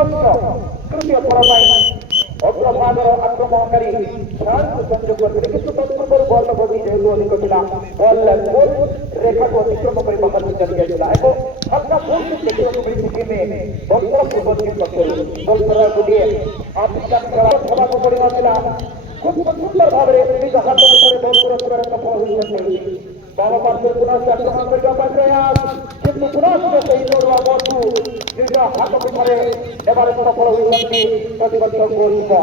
ତୃତୀୟ ଥର ପାଇଁ ଅଗ୍ରଭାଗର ଆକ୍ରମଣକାରୀ ଖେଳାଳିକୁ ସଂଯୋଗ କରିଥିଲେ କିନ୍ତୁ ତତ୍ପୂର୍ବରୁ ବଲ୍ ଗତି ଯେହେତୁ ଅଧିକ ଥିଲା ବଲ୍ ଗୋଲ୍ ରେଖାକୁ ଅତିକ୍ରମ କରି ବାହାରକୁ ଚାଲି ଯାଇଥିଲା ଏକ ହାଲକା ଭୁଲ୍ ଦେଖିବାକୁ ମିଳିଛି ଟିମ୍ ବକ୍ସର ପୂର୍ବ ଟିମ୍ ପକ୍ଷରୁ ବକ୍ସର ଗୋଟିଏ ଆଫ୍ରିକାନ ଖେଳ ହେବାକୁ ପଡ଼ିନଥିଲା খুব সুন্দর ভাবে নিজ হাত মুঠে বল পুরস্কারে সফল হয়েছেন বাবা পার্শ্বের পুনশ্চ আক্রমণ করিবা ପାଇଁ ପ୍ରୟାସ କିନ୍ତୁ ପୁନଶ୍ଚ ସେହି ଦୌଡ଼ିବା ବଲ୍କୁ ନିଜ ହାତ ମୁଠରେ ନେବାରେ ସଫଳ ହୋଇଛନ୍ତି ପ୍ରତିପକ୍ଷ ଗୋଲକିପର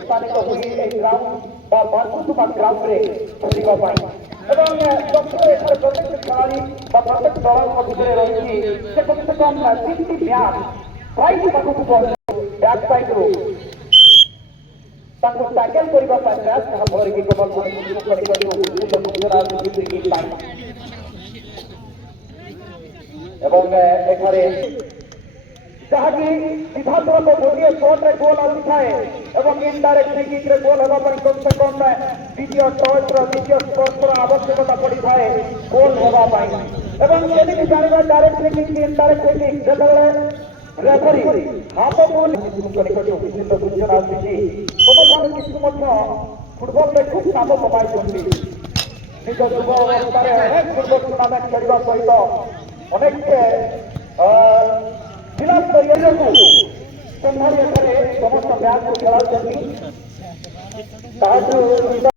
ସ୍ଥାନିତ ହୋଇ ଏହି ଗ୍ରାଉଣ୍ଡ ବା ବାର୍ଷିକ ଗ୍ରାଉଣ୍ଡରେ ଖେଳିବା ପାଇଁ ଏବଂ ଦକ୍ଷିଣ ଏଠାରେ ପ୍ରତ୍ୟେକ ଖେଳାଳି ବା ପ୍ରତ୍ୟେକ ଦଳଙ୍କ ଭିତରେ ରହିଛି ସେ କମ୍ ସେ କମ୍ 3ଟି ମ୍ୟାଚ୍ ପ୍ରାଇଜ୍ ପାଖକୁ ବ୍ୟାକ୍ ସାଇଡ୍ରୁ ତାଙ୍କୁ ଟ୍ୟାକେଲ୍ କରିବା ପାଇଁ ପ୍ରୟାସ ଯାହା ଫଳରେ କି କେବଳ ଏବଂ ଏଠାରେ ଯାହାକି ସିଧାସଳଖ ଗୋଟିଏ ସଟ୍ରେ ଗୋଲ୍ ଆସିଥାଏ ଏବଂ ଇନଡାଇରେକ୍ଟ ଫ୍ରି କିକ୍ରେ ଗୋଲ୍ ହେବା ପାଇଁ କମ୍ ସେ କମ୍ ଦ୍ୱିତୀୟ ଟଚ୍ର ଦ୍ୱିତୀୟ ସ୍ପର୍ଶର ଆବଶ୍ୟକତା ପଡ଼ିଥାଏ ଗୋଲ୍ ହେବା ପାଇଁ ଏବଂ କେମିତି ଜାଣିବା direct free kick indirect free kick ଯେତେବେଳେ ରେଫରି ହାତକୁ ନିକଟରେ ବିଭିନ୍ନ ସୂଚନା ଆସିଛି କମଲମାନେ କିଛି ମଧ୍ୟ ଫୁଟବଲରେ ଖୁବ୍ ନାମ କମାଇଛନ୍ତି ନିଜ ଯୁବ ଅବସ୍ଥାରେ ଅନେକ ଫୁଟବଲ ଟୁର୍ଣ୍ଣାମେଣ୍ଟ ଖେଳିବା ସହିତ ଅନେକ ଜିଲ୍ଲା ସ୍ତରୀୟକୁ ସମ୍ଭାଳି ଏଠାରେ ସମସ୍ତ ମ୍ୟାଚକୁ ଖେଳାଉଛନ୍ତି ତାହାକୁ